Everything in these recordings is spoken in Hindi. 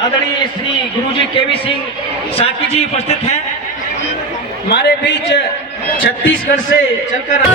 आदरणीय श्री गुरुजी केवी सिंह साकी जी उपस्थित हैं हमारे बीच। छत्तीसगढ़ से चलकर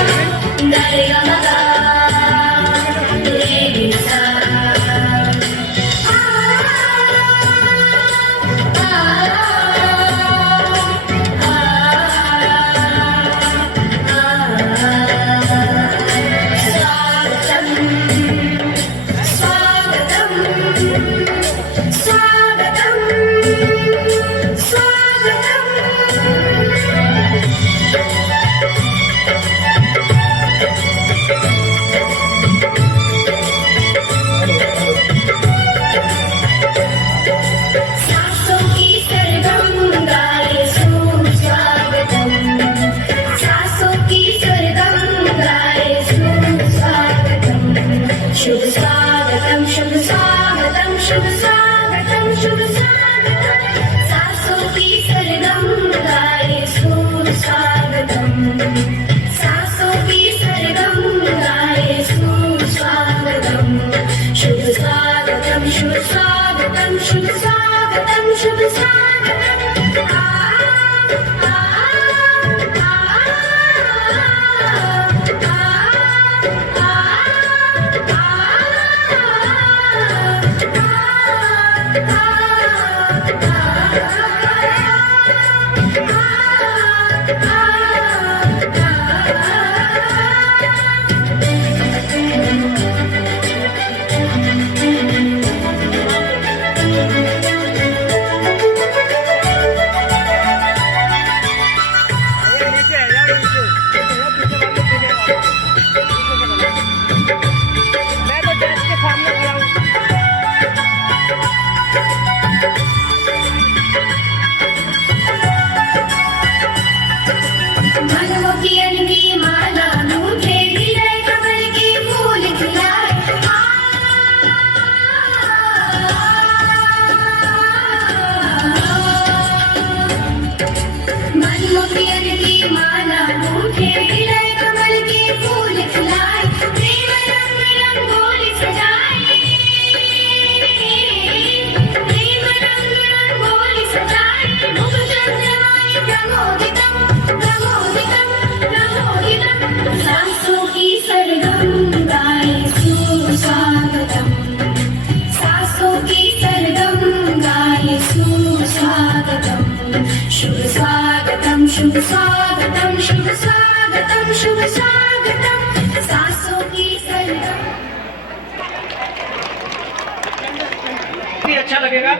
अच्छा लगेगा,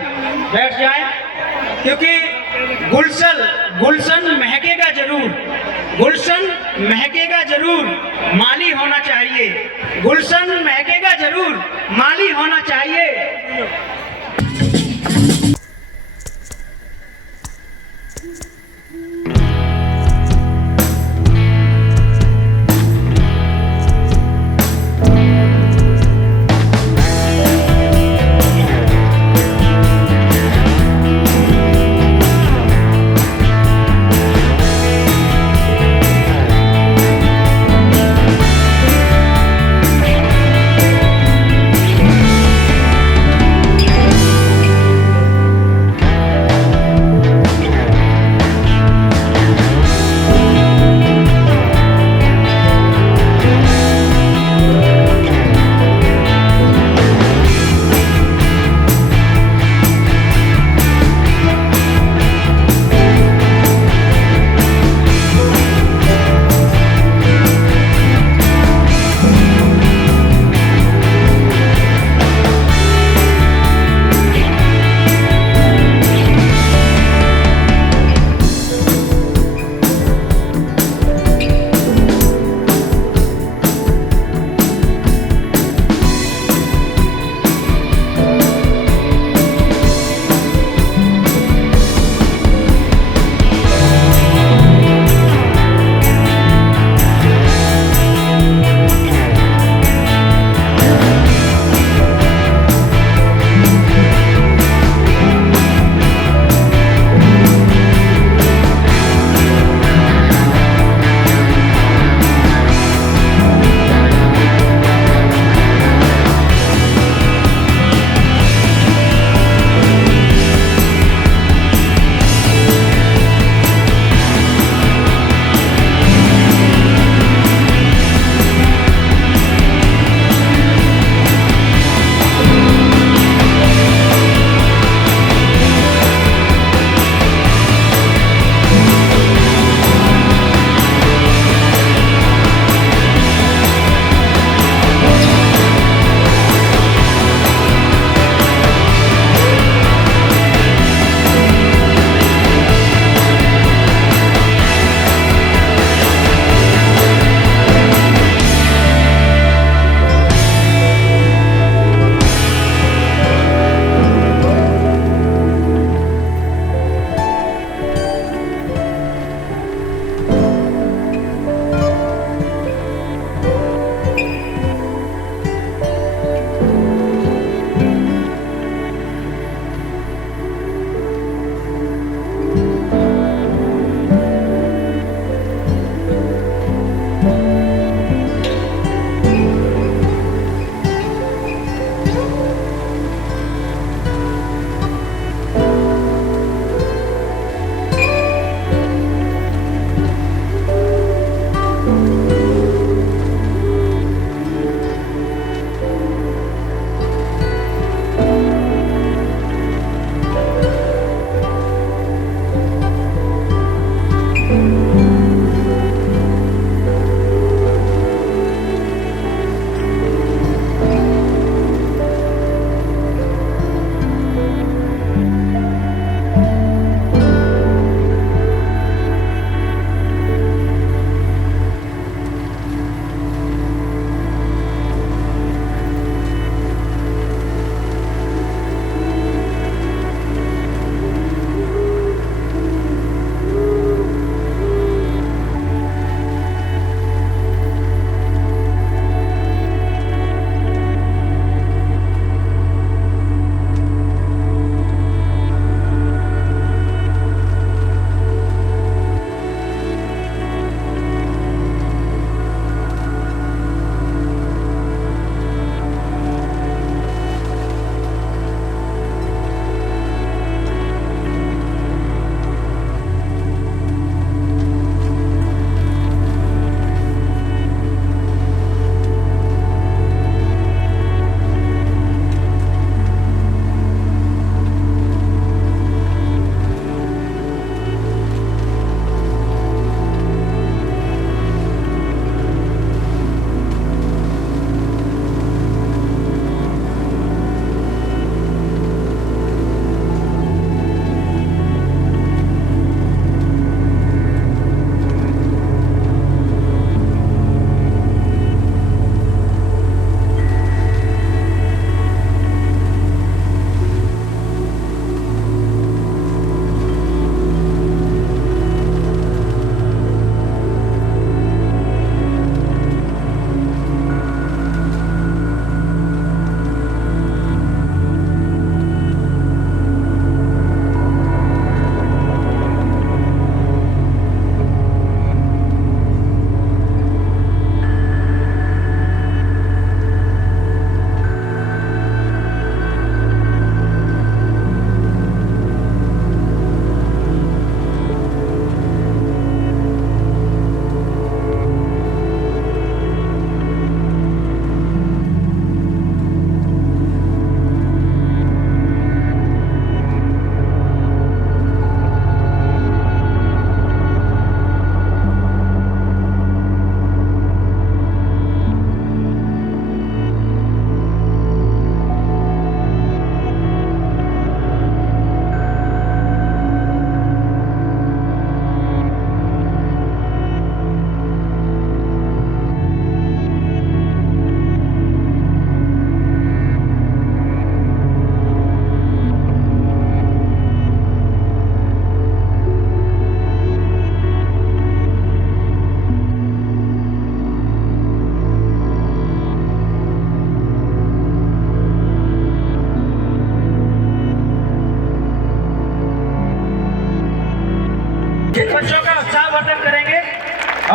बैठ जाए, क्योंकि गुलशन महकेगा जरूर, गुलशन महकेगा जरूर, माली होना चाहिए। गुलशन महकेगा जरूर, माली होना चाहिए।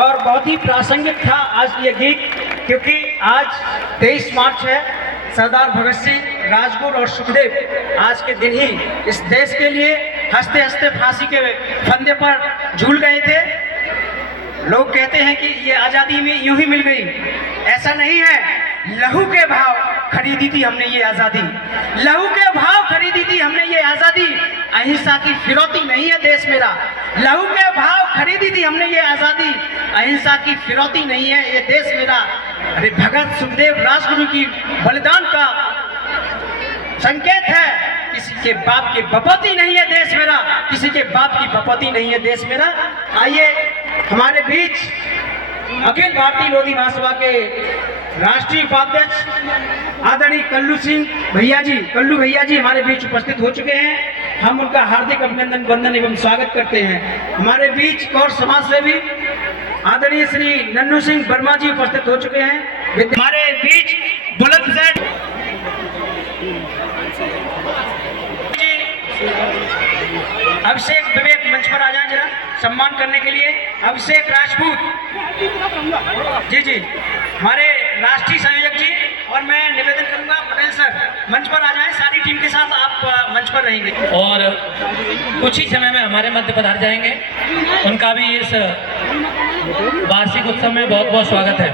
और बहुत ही प्रासंगिक था आज ये गीत, क्योंकि आज 23 मार्च है। सरदार भगत सिंह, राजगुरु और सुखदेव आज के दिन ही इस देश के लिए हंसते हंसते फांसी के फंदे पर झूल गए थे। लोग कहते हैं कि ये आज़ादी में यूं ही मिल गई, ऐसा नहीं है। लहू के भाव खरीदी थी हमने ये आज़ादी, लहू के भाव खरीदी थी हमने ये आज़ादी। अहिंसा की फिरौती नहीं है देश मेरा, लहू के भाव खरीदी थी हमने ये आज़ादी। अहिंसा की फिरौती नहीं है ये देश मेरा। अरे भगत, सुखदेव, राजगुरु की बलिदान का संकेत है। किसी के बाप की बपौती नहीं है देश मेरा, किसी के बाप की बपौती नहीं है देश मेरा। आइए हमारे बीच अखिल भारतीय लोधी महासभा के राष्ट्रीय उपाध्यक्ष आदरणीय कल्लू सिंह भैया जी, कल्लू भैया जी हमारे बीच उपस्थित हो चुके हैं। हम उनका हार्दिक अभिनंदन, वंदन एवं स्वागत करते हैं। हमारे बीच कौर समाज सेवी आदरणीय श्री नन्नू सिंह वर्मा जी उपस्थित हो चुके हैं। हमारे बीच बुलंदशहर अभिषेक विवेक मंच पर आ जाए जरा सम्मान करने के लिए। अभिषेक राजपूत जी जी हमारे राष्ट्रीय संयोजक जी, और मैं निवेदन करूंगा पटेल सर मंच पर आ जाएं। सारी टीम के साथ आप मंच पर रहेंगे और कुछ ही समय में हमारे मध्य पधार जाएंगे। उनका भी इस वार्षिक उत्सव में बहुत बहुत स्वागत है।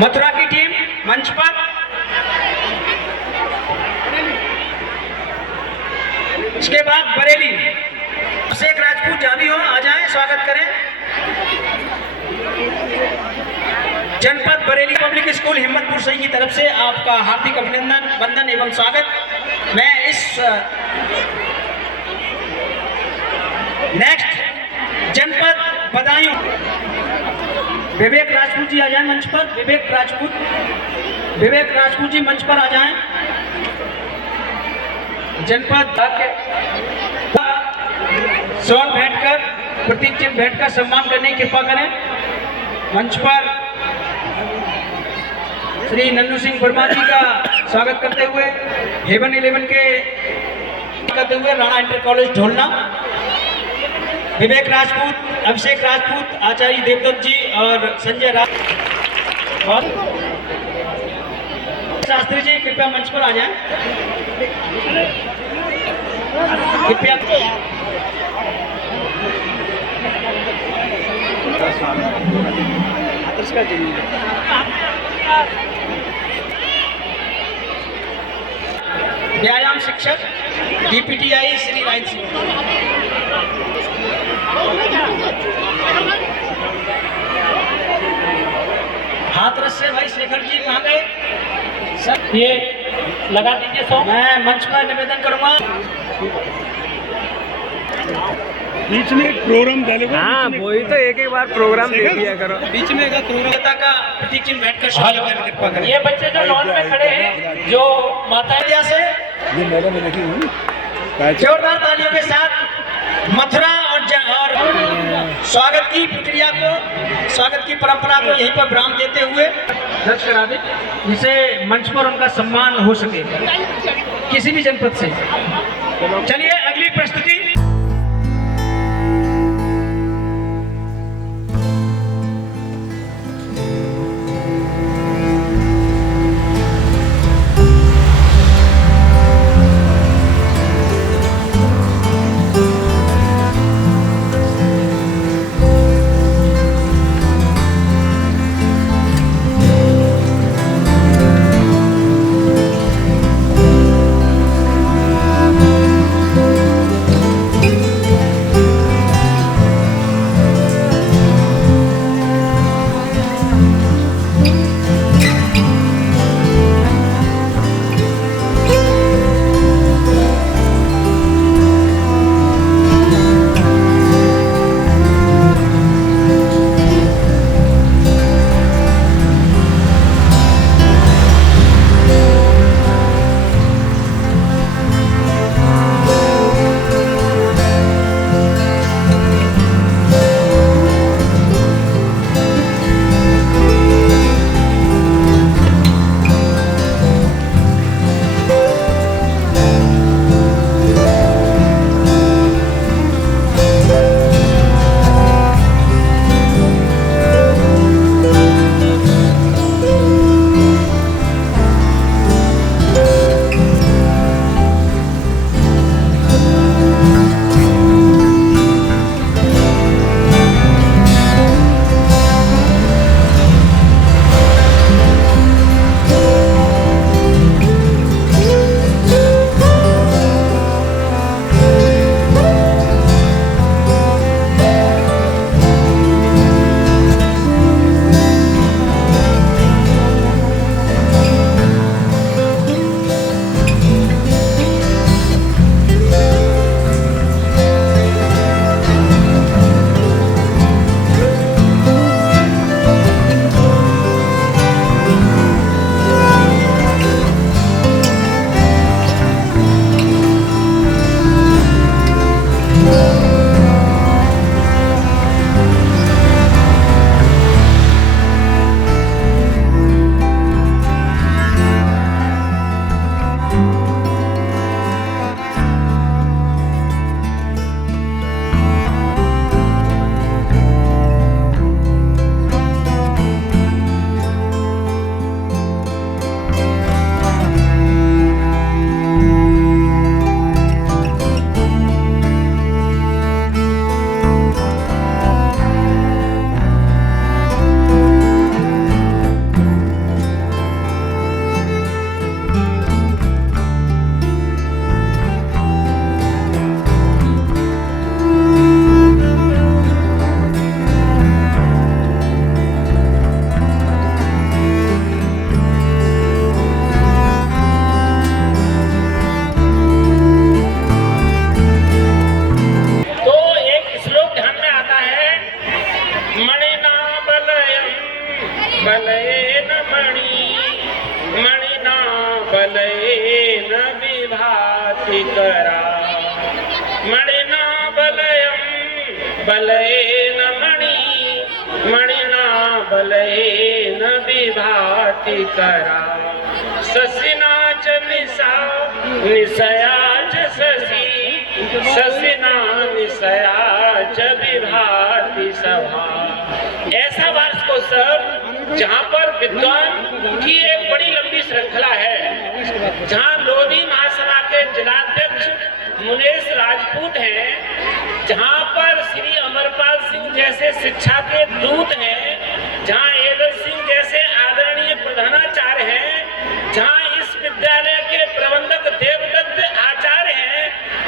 मथुरा की टीम मंच पर। इसके बाद बरेली अभिषेक राजपूत जहाँ भी हो आ जाएं, स्वागत करें। जनपद बरेली पब्लिक स्कूल हिम्मतपुर सही की तरफ से आपका हार्दिक अभिनंदन, वंदन एवं स्वागत। मैं इस नेक्स्ट जनपद बदायूं विवेक राजपूत जी आ जाएं मंच पर। विवेक राजपूत जी मंच पर आ जाएं। जनपद स्वर्ण भेंट कर, प्रतीक चिन्ह भेंट कर सम्मान करने की कृपा करें। मंच पर श्री नन्नू सिंह वर्मा जी का स्वागत करते हुए हेवन 11 के करते हुए राणा इंटर कॉलेज ढोलना, विवेक राजपूत, अभिषेक राजपूत, आचार्य देवदत्त जी और संजय राज और शास्त्री जी कृपया मंच पर आ जाएं। कृपया व्यायाम शिक्षक DPTI श्री राज सिंह। हाथरस से भाई शेखर जी कहाँ गए सर? ये लगा दीजिए सो। मैं मंच पर निवेदन करूंगा। बीच में एक प्रोग्राम डालेगा। हाँ वही तो एक बार प्रोग्राम दे दिया करो। बीच में एक प्रोग्राम का प्रतीक चिन्ह बैठकर स्वागत करने की कृपा करें। ये बच्चे जो लॉन में खड़े हैं, जो माता से ये मैंने देखी हूँ। जोरदार तालियों के साथ मथुरा और स्वागत की प्रक्रिया को, स्वागत की परंपरा को यहीं पर विराम देते हुए दर्ज करा दें, जिसे मंच पर उनका सम्मान हो सके किसी भी जनपद से। चलिए अगली प्रस्तुति। बलयेन विभाति करा मणिना बलयं बलयेन मणिना बलयेन विभाति करा शशिना च निशया च शशिना निशया च विभाति सभा। ऐसा वार्षिकोत्सव जहाँ पर विद्वान की एक बड़ी लंबी श्रृंखला है, जहाँ लोधी महासभा के जिलाध्यक्ष मुनेश राजपूत हैं, जहाँ पर श्री अमरपाल सिंह जैसे शिक्षा के दूत हैं, जहाँ एदल सिंह जैसे आदरणीय प्रधानाचार्य हैं, जहाँ इस विद्यालय के प्रबंधक देवदत्त आचार्य हैं,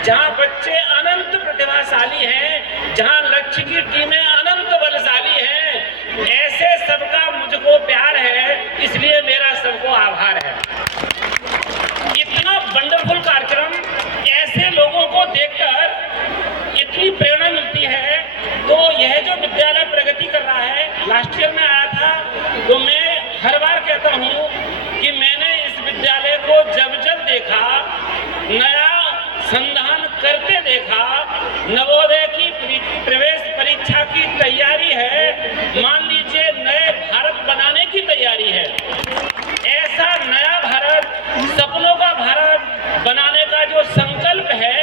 जहाँ बच्चे अनंत प्रतिभाशाली हैं, जहाँ लक्ष्य की टीमें अनंत बलशाली हैं, ऐसे सबका मुझको प्यार है, इसलिए मेरा सबको आभार है। इतना वंडरफुल कार्यक्रम, ऐसे लोगों को देखकर इतनी प्रेरणा मिलती है। तो यह जो विद्यालय प्रगति कर रहा है, लास्ट ईयर में आया था, तो मैं हर बार कहता हूँ कि मैंने इस विद्यालय को जब देखा, नया संधान करते देखा, नवोदय की प्रवेश परीक्षा की तैयारी है, मान लीजिए नए भारत बनाने की तैयारी है। ऐसा नया भारत, सपनों का भारत बनाने का जो संकल्प है,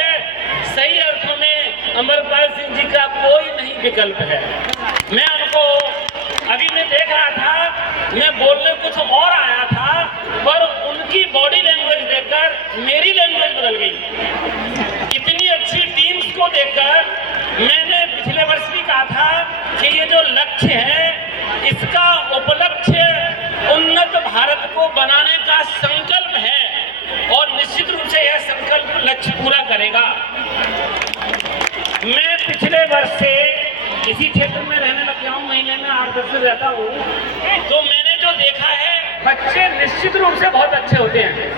सही अर्थों में अमरपाल सिंह जी का कोई नहीं विकल्प है। मैं उनको अभी मैं देख रहा था, मैं बोलने कुछ और आया था, पर उनकी बॉडी लैंग्वेज देखकर मेरी लैंग्वेज बदल गई। इतनी अच्छी टीम्स को देखकर मैंने पिछले वर्ष भी कहा था कि ये जो लक्ष्य है, इसका उपलक्ष्य उन्नत भारत को बनाने का संकल्प है, और निश्चित रूप से यह संकल्प लक्ष्य पूरा करेगा। मैं पिछले वर्ष से इसी क्षेत्र में रहने लग गया हूँ, महीने में 8-10 दिन रहता हूँ, तो मैंने जो देखा है, बच्चे निश्चित रूप से बहुत अच्छे होते हैं,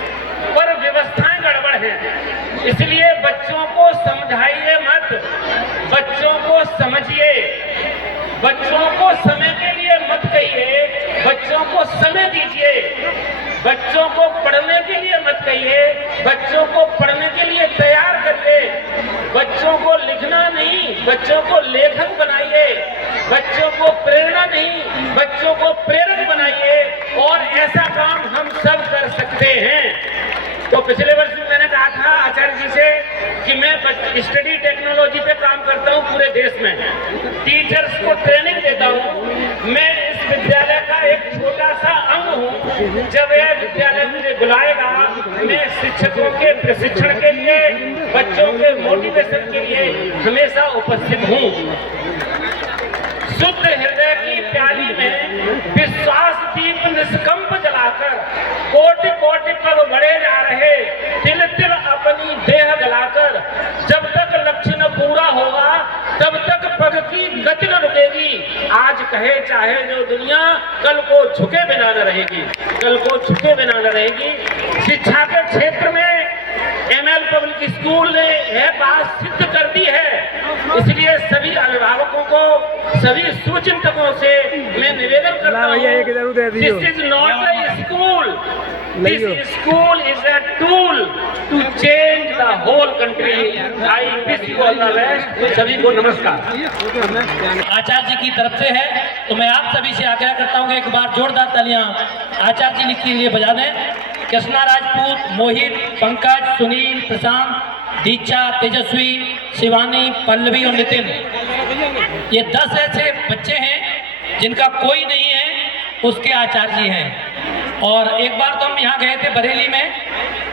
पर व्यवस्थाएं गड़बड़ हैं। इसलिए बच्चों को समझाइए मत, बच्चों को समझिए, बच्चों को समय के लिए मत कहिए, बच्चों को समय दीजिए, बच्चों को पढ़ने के लिए मत कहिए, बच्चों को पढ़ने के लिए तैयार करिए, बच्चों को लिखना नहीं, बच्चों को लेखक बनाइए, बच्चों को प्रेरणा नहीं, बच्चों को प्रेरक बनाइए, और ऐसा काम हम सब कर सकते हैं। तो पिछले वर्ष में मैंने कहा था आचार्य जी से कि मैं स्टडी टेक्नोलॉजी पे काम करता हूँ पूरे देश में, टीचर्स को ट्रेनिंग देता हूँ। मैं इस विद्यालय का एक छोटा सा अंग हूँ। जब यह विद्यालय मुझे बुलाएगा, मैं शिक्षकों के प्रशिक्षण के लिए, बच्चों के मोटिवेशन के लिए हमेशा उपस्थित हूँ। शुद्ध हृदय की प्याली में विश्वास दीप निष्कंप जलाकर कोटि कोटि पग बढ़े जा रहे, तिल तिल अपनी देह गलाकर, जब तक लक्ष्य न पूरा होगा तब तक पग की गति न रुकेगी। आज कहे चाहे जो दुनिया, कल को झुके बिना न रहेगी, कल को झुके बिना न रहेगी। शिक्षा के क्षेत्र में ML पब्लिक स्कूल ने यह बात सिद्ध कर दी है। इसलिए सभी अभिभावकों को, सभी सुचिंतकों से मैं निवेदन करता हूँ, this is not a school, this school is a tool to change the whole country. I wish you all the best. सभी को नमस्कार। आचार्य जी की तरफ से है, तो मैं आप सभी से आग्रह करता हूँ कि एक बार जोरदार तालियां आचार्य जी के लिए बजा दें। कृष्णा राजपूत, मोहित, पंकज, सुनील, प्रशांत, दीक्षा, तेजस्वी, शिवानी, पल्लवी और नितिन, ये 10 ऐसे बच्चे हैं जिनका कोई नहीं है, उसके आचार्य जी हैं। और एक बार तो हम यहाँ गए थे बरेली में,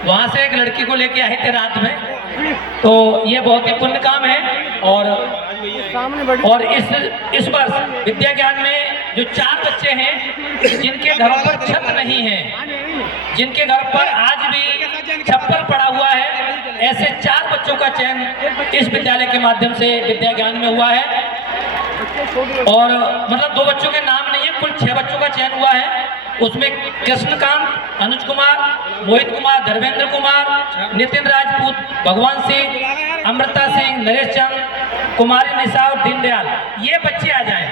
वहाँ से एक लड़की को लेके आए थे रात में, तो ये बहुत ही पुण्य काम है। और इस वर्ष विद्या ज्ञान में जो 4 बच्चे हैं जिनके घरों पर छत नहीं है, जिनके घर पर आज भी छप्पर पड़ा हुआ है, ऐसे 4 बच्चों का चयन इस विद्यालय के माध्यम से विद्या ज्ञान में हुआ है। और मतलब 2 बच्चों के नाम नहीं है, कुल 6 बच्चों का चयन हुआ है। उसमें कृष्णकांत, अनुज कुमार, मोहित कुमार, धर्मेंद्र कुमार, नितिन राजपूत, भगवान सिंह, अमृता सिंह, नरेश चंद, कुमारी निशा और दीनदयाल, ये बच्चे आ जाएं।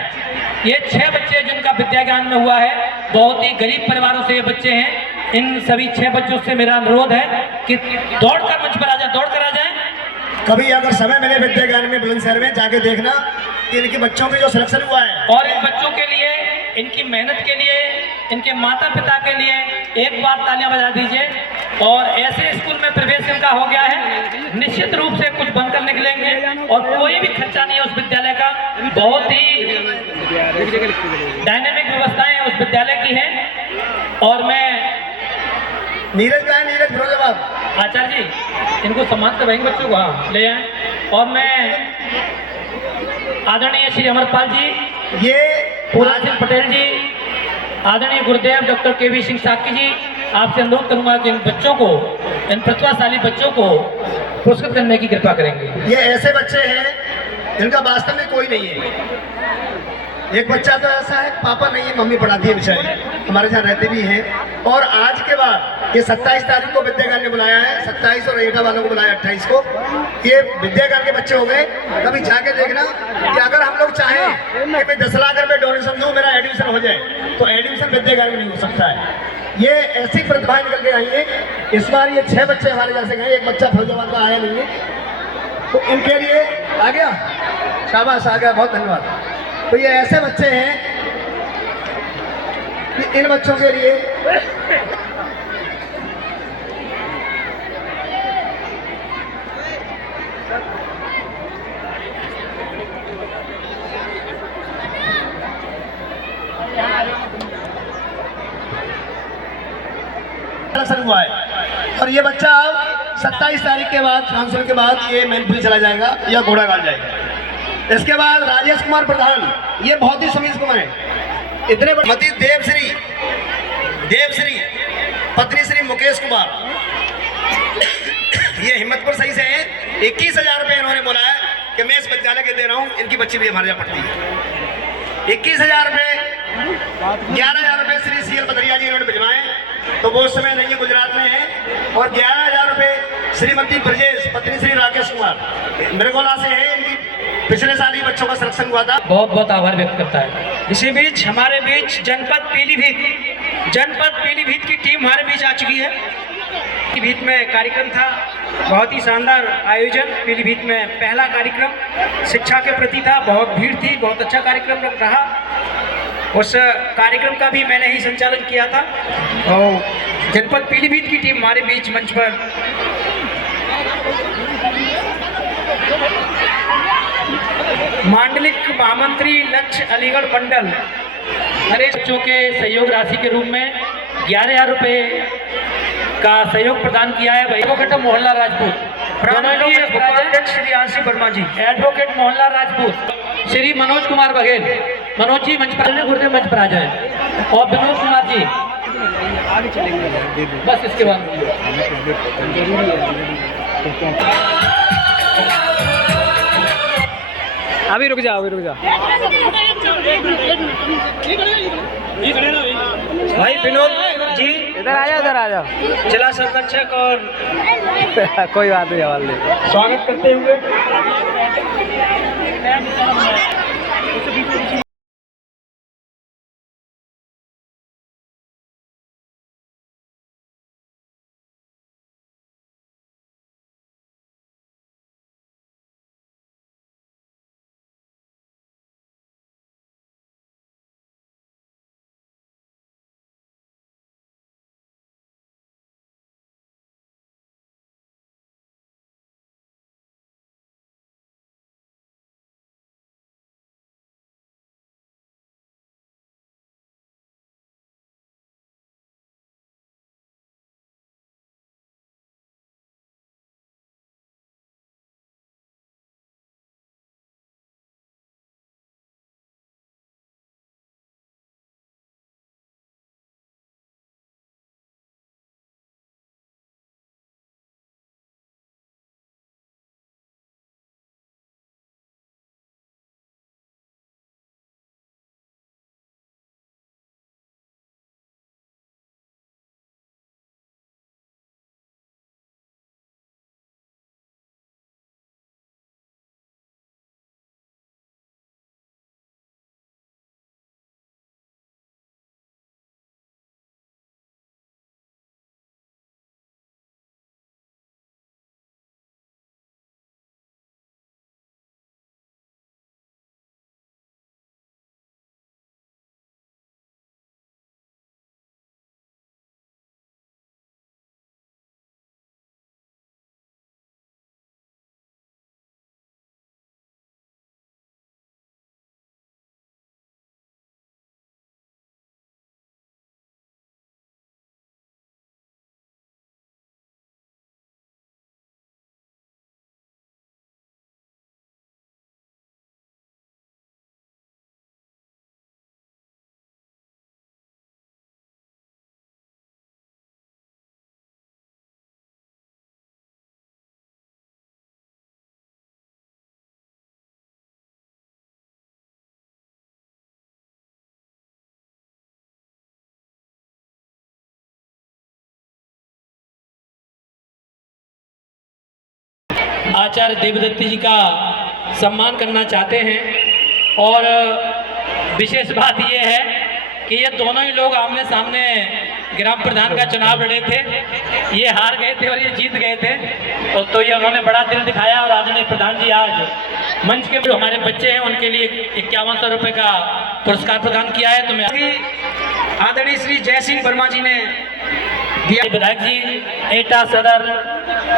ये 6 बच्चे जिनका विद्या ज्ञान में हुआ है, बहुत ही गरीब परिवारों से ये बच्चे हैं। इन सभी 6 बच्चों से मेरा अनुरोध है कि दौड़कर मंच पर आ जाए, दौड़कर आ जाए। कभी अगर समय मिले विद्या ज्ञान में बुलंदशहर में जाके देखना कि इनके बच्चों के जो सिलेक्शन हुआ है। और इन बच्चों के लिए, इनकी मेहनत के लिए, इनके माता पिता के लिए एक बार तालियां बजा दीजिए। और ऐसे स्कूल में प्रवेश इनका हो गया है, निश्चित रूप से कुछ बनकर निकलेंगे और कोई भी खर्चा नहीं है उस विद्यालय का। बहुत ही डायनेमिक व्यवस्थाएं उस विद्यालय की हैं। और मैं नीरज का है, नीरज फिरोजाबाद। आचार्य जी इनको सम्मान करवाएंगे बच्चों को, हाँ ले आए। और मैं आदरणीय श्री अमरपाल जी, ये पूरा सिंह पटेल जी, आदरणीय गुरुदेव डॉक्टर के.वी. सिंह साकी जी, आपसे अनुरोध करूंगा कि इन बच्चों को, इन प्रतिभाशाली बच्चों को पुरस्कृत करने की कृपा करेंगे। ये ऐसे बच्चे हैं जिनका वास्तव में कोई नहीं है। एक बच्चा तो ऐसा है, पापा नहीं है, मम्मी पढ़ाती है बेचारी, हमारे यहाँ रहते भी हैं। और आज के बाद ये 27 तारीख को विद्यागान ने बुलाया है, 27 और एटा वालों को बुलाया 28 को। ये विद्यागान के बच्चे हो गए। कभी जाके देखना कि अगर हम लोग चाहें कि मैं 10 लाख रुपये डोनेशन दूँ, मेरा एडमिशन हो जाए, तो एडमिशन विद्यागान में नहीं हो सकता है। ये ऐसी प्रतिभाएं निकल के आई है। इस बार ये 6 बच्चे हमारे जैसे गए, एक बच्चा फिरोजाबाद का आया नहीं है, तो इनके लिए आ गया, शाबाश आ गया, बहुत धन्यवाद। तो ये ऐसे बच्चे हैं कि इन बच्चों के लिए सिलेक्शन हुआ है। और ये बच्चा 27 तारीख के बाद, काउंसिल के बाद ये मैनपुरी चला जाएगा या घोड़ागाल जाएगा। इसके बाद राजेश कुमार प्रधान, ये बहुत ही समीज कुमार है, इतने मती देवश्री पत्नी श्री मुकेश कुमार, ये हिम्मतपुर सही से हैं। 21,000 रुपये इन्होंने बोला है कि मैं इस विद्यालय के दे रहा हूँ, इनकी बच्ची भी हमारे यहाँ पढ़ती है। 21,000 रुपये, 11,000 रुपये श्री CL बदरिया जी इन्होंने भिजवाए, तो वो उस समय नहीं है, गुजरात में है। और 11,000 रुपये श्रीमती ब्रजेश पत्नी श्री राकेश कुमार मृगोला से है, इनकी पिछले साल ही बच्चों का सिलेक्शन हुआ था। बहुत बहुत आभार व्यक्त करता है। इसी बीच हमारे बीच जनपद पीलीभीत की टीम हमारे बीच आ चुकी है। पीलीभीत में कार्यक्रम था, बहुत ही शानदार आयोजन। पीलीभीत में पहला कार्यक्रम शिक्षा के प्रति था, बहुत भीड़ थी, बहुत अच्छा कार्यक्रम रहा। उस कार्यक्रम का भी मैंने ही संचालन किया था। और जनपद पीलीभीत की टीम हमारे बीच मंच पर मांडलिक महामंत्री लक्ष्य अलीगढ़ मंडल नरेश बच्चों के सहयोग राशि के रूप में 11,000 रुपये का सहयोग प्रदान किया है। एडवोकेट मोहनलाल राजपूत, उपाध्यक्ष श्री आरसी वर्मा जी, एडवोकेट मोहनलाल राजपूत, श्री मनोज कुमार बघेल, मनोज जी मंच पर, गुरुदेव मंच पर आ जाए, और विनोद कुमार जी बस इसके बाद। अभी रुक जा, अभी रुक जा। भाई विनोद जी इधर आ जा, इधर आ जा। जिला संरक्षक और कोई बात नहीं, जवाब दे। स्वागत करते हुए आचार्य देवदत्ती जी का सम्मान करना चाहते हैं। और विशेष बात ये है कि ये दोनों ही लोग आमने सामने ग्राम प्रधान का चुनाव लड़े थे, ये हार गए थे और ये जीत गए थे, और तो ये उन्होंने बड़ा दिल दिखाया। और आदरणीय प्रधान जी आज मंच के जो हमारे बच्चे हैं उनके लिए 5100 रुपये का पुरस्कार प्रदान किया है। तो मैं आदरणीय श्री जय सिंह वर्मा जी ने दिया। विधायक जी एटा सदर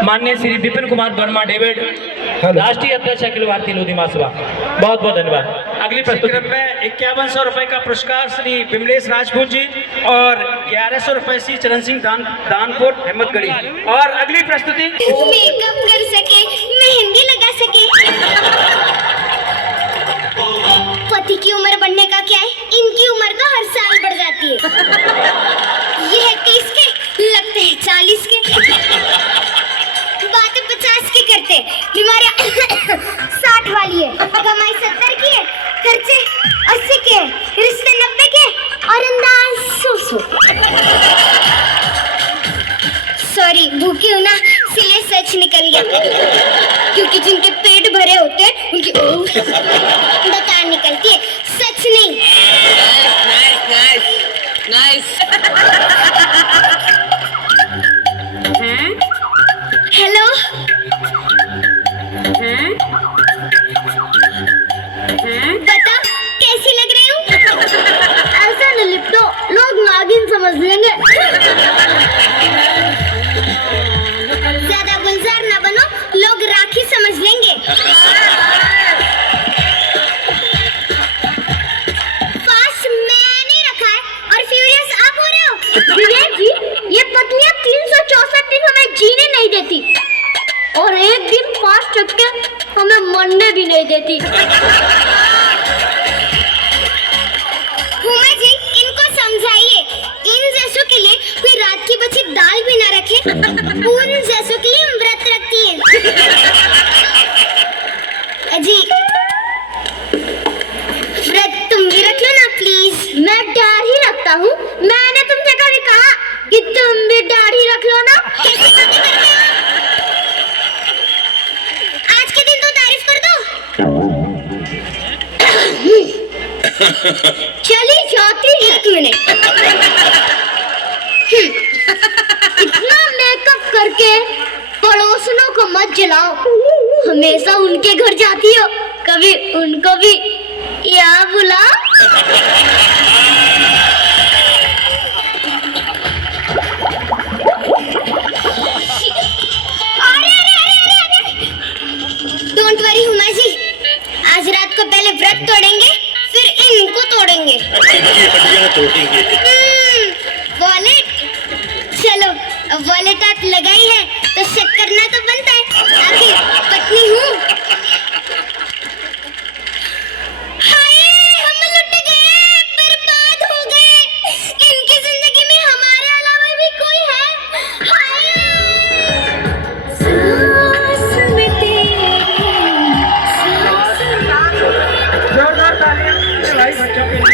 माननीय श्री विपिन कुमार वर्मा डेविड, राष्ट्रीय अध्यक्ष अखिल भारतीय लोधी महासभा, बहुत बहुत धन्यवाद। अगली प्रस्तुति में 5100 रुपये का पुरस्कार श्री विमलेश राजपूत जी और 1100 रुपये श्री चरण सिंह दानपुर हिम्मतगढ़ी। और अगली प्रस्तुति मेकअप कर सके, मेहंदी लगा सके। पति की उम्र बढ़ने का क्या है, इनकी उम्र तो हर साल बढ़ जाती है। ये है 30 के, लगते हैं 40 के, बातें 50 की करते, बीमारियां 60 वाली है, कमाई 70 की है, खर्चे 80 के, रिश्ते 90 के और अंदाज 100। सॉरी, भूखी हूं ना, इसलिए सच निकल गया। क्योंकि जिनके पेट भरे होते हैं उनकी डकार निकलती है, सच नहीं। हेलो, बता कैसी लग रही हूँ? ऐसा न लिपटो, लोग नागिन समझ लेंगे। ज्यादा गुलजार ना बनो, लोग राखी समझ लेंगे। फास्ट मैंने रखा है और फ्यूरियस आप हो रहे हो। विवेक जी, ये पत्नियां 364 दिन हमें जीने नहीं देती और एक दिन फास्ट रख के हमें मरने भी नहीं देती। उमा जी, इनको समझाइए, इन जैसों के लिए कोई रात की बची दाल भी ना रखे। उन जैसों के लिए हम व्रत रखती है। अजी, व्रत तुम भी रख लो ना प्लीज। मैं दाढ़ी रखता हूँ, मैंने तुमसे कभी कहा कि तुम भी दाढ़ी रख लो ना? कैसी बातें करते हो? आज के दिन तो तारीफ कर दो। चली जाती 1 मिनट। इतना मेकअप करके पड़ोसनों को मत जलाओ, हमेशा उनके घर जाती हो, कभी उनको भी यहाँ बुलाओ। डोंट वरी हुमा जी, आज रात को पहले व्रत तोड़ेंगे, फिर इनको तोड़ेंगे। वॉलेट, चलो अब वॉलेट आप लगाई है तो चेक करना तो बनता है, आखिर पत्नी हूँ। हाय, हम लुट गए, बर्बाद हो गए। इनकी जिंदगी में हमारे अलावा भी कोई है? हाय, सांस में तेरी सांस में। जोरदार तालियां भाई बच्चों के लिए।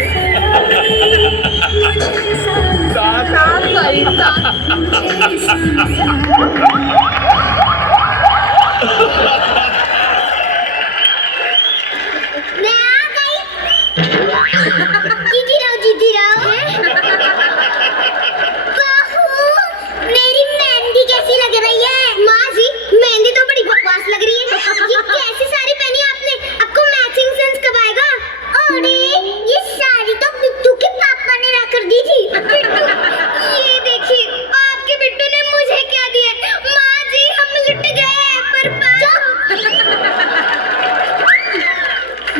मैं आ गई। जीती रहो। बहू, मेरी मेहंदी कैसी लग रही है? माँ जी, मेहंदी तो बड़ी बकवास लग रही है। ये कैसी साड़ी पहनी है आपने? आपको मैचिंग सेंस कब आएगा? अरे, ये साड़ी तो बिट्टू के पापा ने ला कर दी थी। बिट्टू, ये देखिए, आपके बिट्टू ने मुझे क्या दिया? माँ जी, हम लुट गए, बर्बाद।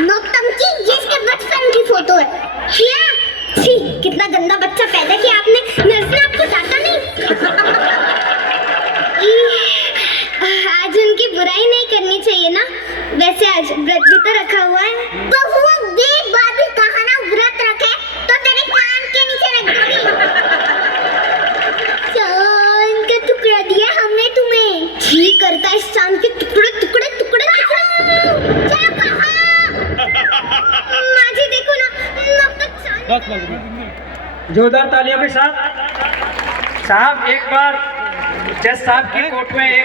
नौटंकी, ये इसके बचपन की फोटो है। क्या? छी, कितना गंदा बच्चा पैदा किया आपने। नर्स ने आपको डांटा नहीं? आज उनकी बुराई नहीं करनी चाहिए ना। वैसे आज व्रत भी तो रखा हुआ है। बहू, देख भाभी कहा ना व्रत रखे तो तेरे कान के नीचे रख दूंगी। चांद का टुकड़ा दिया हमने तुम्हें। ठीक करता है चांद के टुकड़े टुकड़े टुकड़े टुकड़े। क्या कहा? माँ जी देखो ना, अब तक चांद। जोरदार तालियों के साथ साहब, एक बार जज साहब की कोर्ट में एक